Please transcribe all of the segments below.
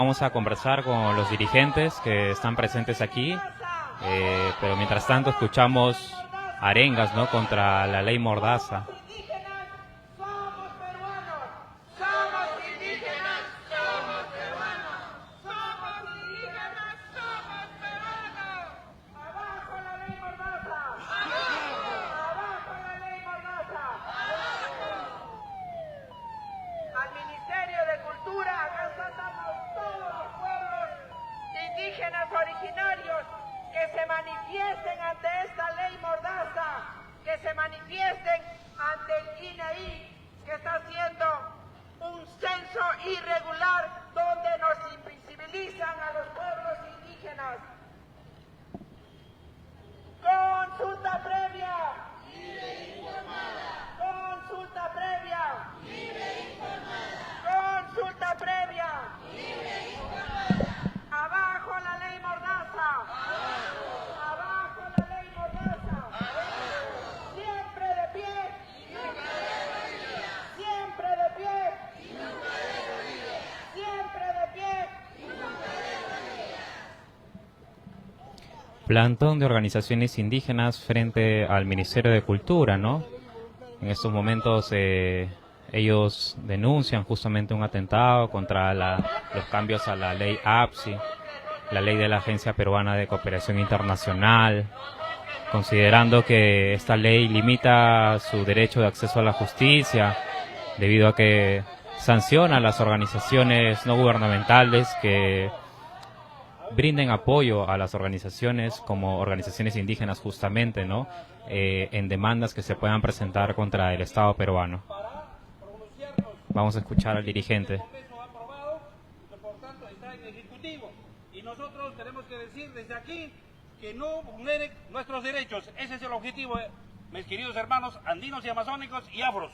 Vamos a conversar con los dirigentes que están presentes aquí, pero mientras tanto escuchamos arengas, ¿no?, contra la ley Mordaza. Al Ministerio de Cultura, acá estamos todos los pueblos indígenas originarios que se manifiesten ante esta ley Mordaza, que se manifiesten ante el INEI, que está haciendo un censo irregular donde nos invisibilizan a los pueblos indígenas. Consulta previa. Consulta previa. Consulta previa. Abajo la ley Mordaza. Abajo la ley Mordaza. Siempre de pie. Siempre de pie. Siempre de pie. Plantón de organizaciones indígenas frente al Ministerio de Cultura, ¿no? En estos momentos ellos denuncian justamente un atentado contra los cambios a la ley APSI, la ley de la Agencia Peruana de Cooperación Internacional, considerando que esta ley limita su derecho de acceso a la justicia, debido a que sanciona a las organizaciones no gubernamentales que brinden apoyo a las organizaciones como organizaciones indígenas justamente, ¿no?, en demandas que se puedan presentar contra el Estado peruano. Vamos a escuchar al dirigente. Por tanto, está en ejecutivo. Y nosotros tenemos que decir desde aquí que no vulneren nuestros derechos. Ese es el objetivo, mis queridos hermanos andinos y amazónicos y afros.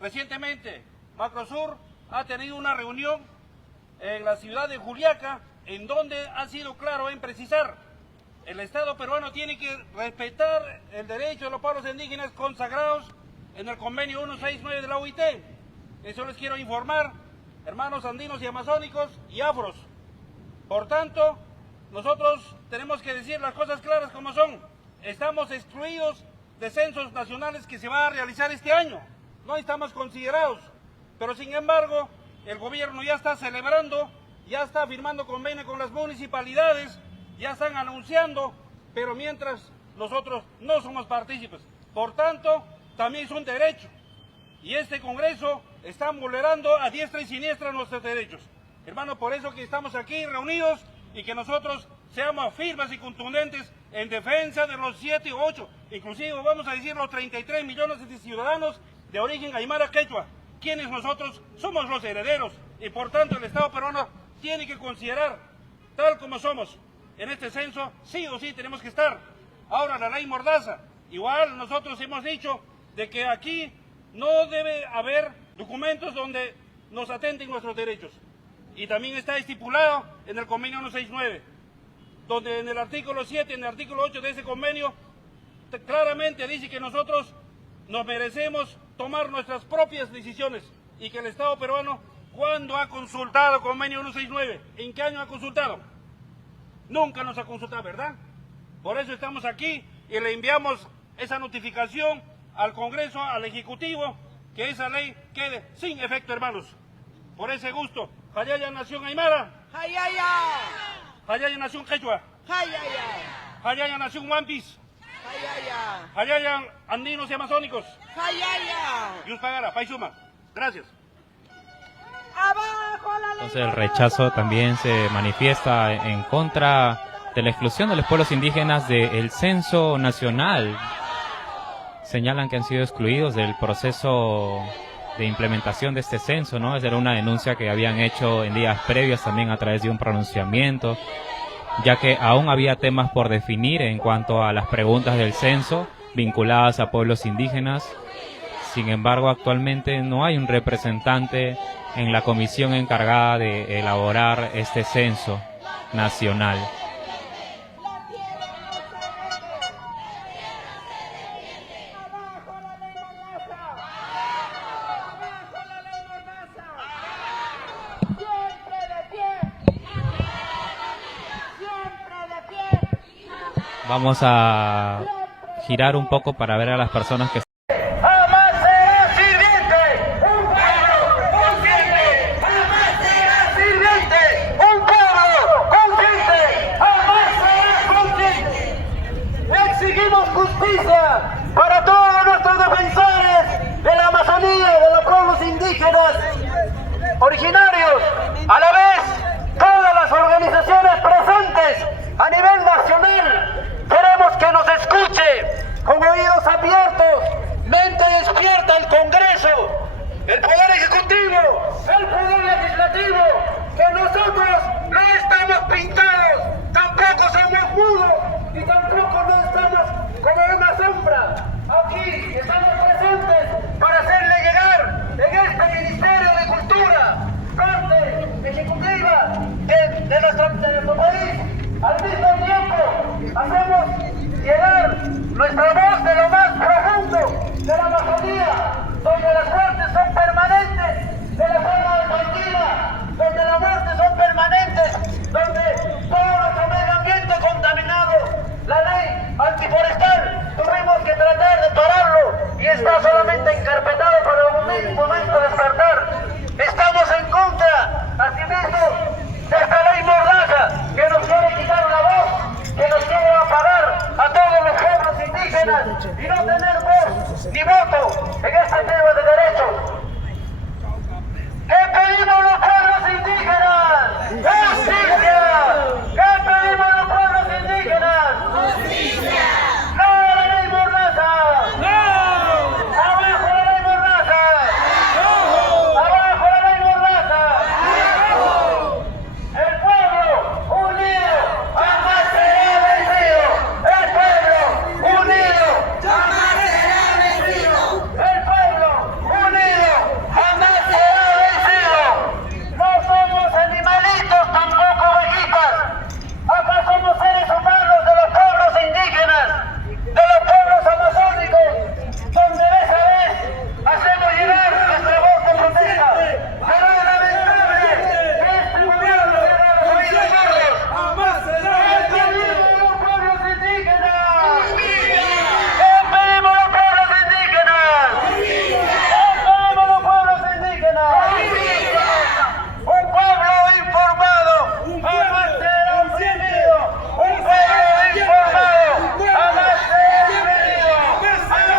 Recientemente, Macrosur ha tenido una reunión en la ciudad de Juliaca, en donde ha sido claro en precisar: el Estado peruano tiene que respetar el derecho de los pueblos indígenas consagrados en el convenio 169 de la OIT. Eso les quiero informar, hermanos andinos y amazónicos y afros. Por tanto, nosotros tenemos que decir las cosas claras como son. Estamos excluidos de censos nacionales que se van a realizar este año. No estamos considerados. Pero sin embargo, el gobierno ya está celebrando, ya está firmando convenio con las municipalidades, ya están anunciando, pero mientras nosotros no somos partícipes. Por tanto, también es un derecho. Y este Congreso está vulnerando a diestra y siniestra nuestros derechos. Hermano, por eso que estamos aquí reunidos y que nosotros seamos firmes y contundentes en defensa de los 7 o 8, inclusive vamos a decir los 33 millones de ciudadanos de origen aymara quechua, quienes nosotros somos los herederos, y por tanto el Estado peruano tiene que considerar, tal como somos, en este censo sí o sí tenemos que estar. Ahora la ley Mordaza, igual nosotros hemos dicho de que aquí no debe haber documentos donde nos atenten nuestros derechos. Y también está estipulado en el convenio 169, donde en el artículo 7, en el artículo 8 de ese convenio, claramente dice que nosotros nos merecemos tomar nuestras propias decisiones y que el Estado peruano, ¿cuándo ha consultado el convenio 169? ¿En qué año ha consultado? Nunca nos ha consultado, ¿verdad? Por eso estamos aquí y le enviamos esa notificación al Congreso, al Ejecutivo, que esa ley quede sin efecto, hermanos. Por ese gusto, Jayaya Nación Aymara, Jayaya. Jayaya Nación Quechua, Jayaya. Jayaya Nación Wampis, Jayaya. Jayaya Andinos y Amazónicos, Jayaya. Yus Pagara, Paisuma. Gracias. Abajo la ley Entonces el Mordaza. rechazo también se manifiesta en contra de la exclusión de los pueblos indígenas del censo nacional. Señalan que han sido excluidos del proceso de implementación de este censo, ¿no? Esa era una denuncia que habían hecho en días previos también a través de un pronunciamiento, ya que aún había temas por definir en cuanto a las preguntas del censo vinculadas a pueblos indígenas. Sin embargo, actualmente no hay un representante en la comisión encargada de elaborar este censo nacional. Abajo la ley Mordaza. Abajo la ley Mordaza. Siempre de pie. Vamos a girar un poco para ver a las personas que... Jamás será sirviente, un pueblo consciente. Jamás será sirviente, un pueblo consciente. Jamás será consciente. Exigimos justicia para todos nuestros defensores de la Amazonía, de los pueblos indígenas originarios. A la vez, todas las organizaciones presentes a nivel nacional. Queremos que nos escuche con oídos abiertos, mente despierta el Congreso, el Poder Ejecutivo, el Poder Legislativo, que nosotros no estamos pintados, tampoco somos mudos y tampoco no estamos como una sombra. Aquí estamos presentes para hacerle llegar en este Ministerio de Cultura, parte ejecutiva de nuestro país. Al mismo tiempo, hacemos llegar nuestra voz de lo más profundo de la Amazonía, donde las muertes son permanentes, de la zona de Palmira, donde las muertes son permanentes, donde todo nuestro medio ambiente contaminado, la ley antiforestal, tuvimos que tratar de pararlo y está solamente encarpetado para un momento despertar. Estamos en contra, asimismo, de esta ley Mordaza, que nos quiere quitar la voz, que nos quiere apagar a todos los pueblos indígenas y no tener voz ni voto en este tema de derechos. ¿Qué pedimos los pueblos indígenas? ¡Justicia! ¿Qué pedimos los pueblos indígenas? ¡Justicia! ¡No a la ley Mordaza! ¡No! ¡Abajo la ley Mordaza! ¡No! ¡Abajo la ley Mordaza! ¡No! El pueblo unido jamás será vencido. El pueblo unido jamás será vencido. El pueblo unido jamás será vencido. No somos animalitos, tampoco ovejitas. Acá somos seres humanos de los pueblos indígenas, de los pueblos amazónicos, donde vez a vez hacemos llegar nuestra voz de protesta. Pero es lamentable que este gobierno cierre los oídos sordos. ¡Jamás será ¿Qué pedimos los pueblos indígenas? ¿Qué pedimos los pueblos indígenas? ¿Qué pedimos los pueblos indígenas? Un pueblo informado jamás será oprimido. Un pueblo informado jamás será oprimido. ¡Abajo la dictadura! ¡Abajo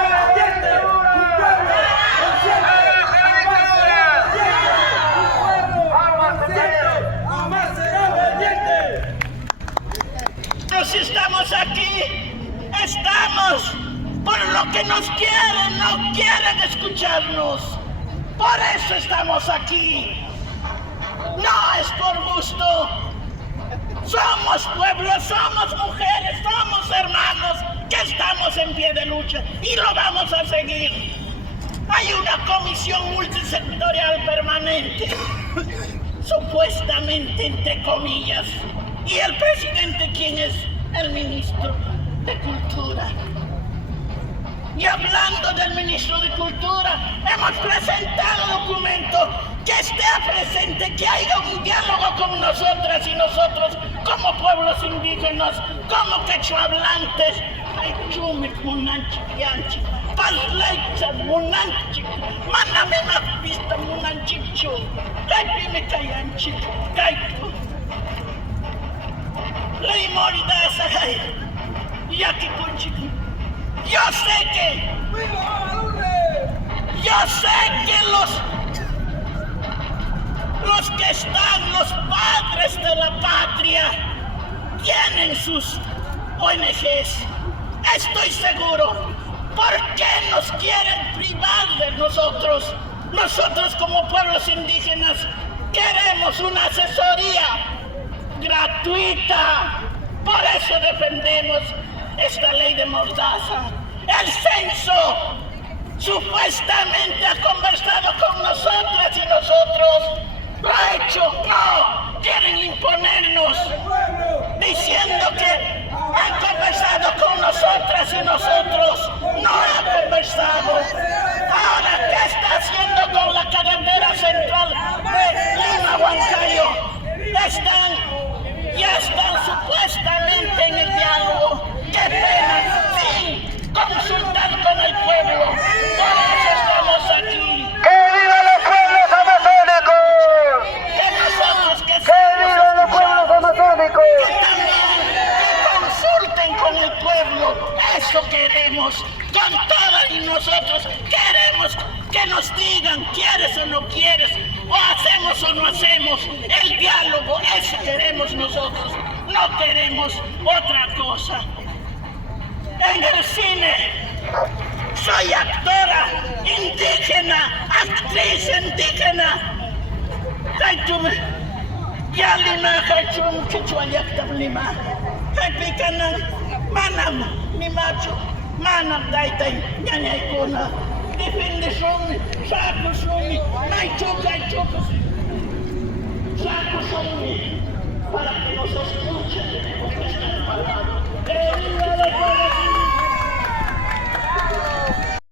la dictadura! ¡Armas, compañeros! ¡Jamás será obediente! Si estamos aquí, estamos por lo que nos quieren, no quieren escucharnos. Por eso estamos aquí. No es por gusto. Somos pueblo, somos mujeres, somos hermanos que estamos en pie de lucha y lo vamos a seguir. Hay una comisión multisectorial permanente, supuestamente entre comillas, y el presidente, ¿quién es? El ministro de Cultura. Y hablando del ministro de Cultura, hemos presentado documento que esté presente, que haya un diálogo con nosotras y nosotros como pueblos indígenas, como quechuahablantes. Ay, chumik, munanchik, yanchik, paslaichas, munanchik, maname una pista, munanchik, chu, kaipime kayanchik, kaipu. Ley morida esa, yaki punchik. Yo sé que los que están, los padres de la patria, tienen sus ONGs. Estoy seguro. ¿Por qué nos quieren privar de nosotros? Nosotros como pueblos indígenas queremos una asesoría gratuita. Por eso defendemos esta ley de Mordaza. El censo supuestamente ha conversado con nosotras y nosotros. Lo ha hecho, no, quieren imponernos, diciendo que han conversado con nosotras y nosotros. No han conversado. Ahora, ¿qué está haciendo con la carretera central de Lima, Huancayo? Ya están supuestamente en el diálogo. ¿Qué apenas sin consultar con el pueblo. Por eso estamos aquí. ¡Que vivan los pueblos amazónicos! Que nosotros que ¡Que vivan los pueblos amazónicos! que consulten con el pueblo. Eso queremos con todo, y nosotros queremos que nos digan quieres o no quieres, o hacemos o no hacemos. El diálogo, eso queremos nosotros. No queremos otra cosa. En el cine soy actora indígena, actriz indígena. Ya lima hachum kichwayaktab lima. Pikanan manam ni macho manam daitay ñañaykuna. Depende son sacos son may chocos para que nosotros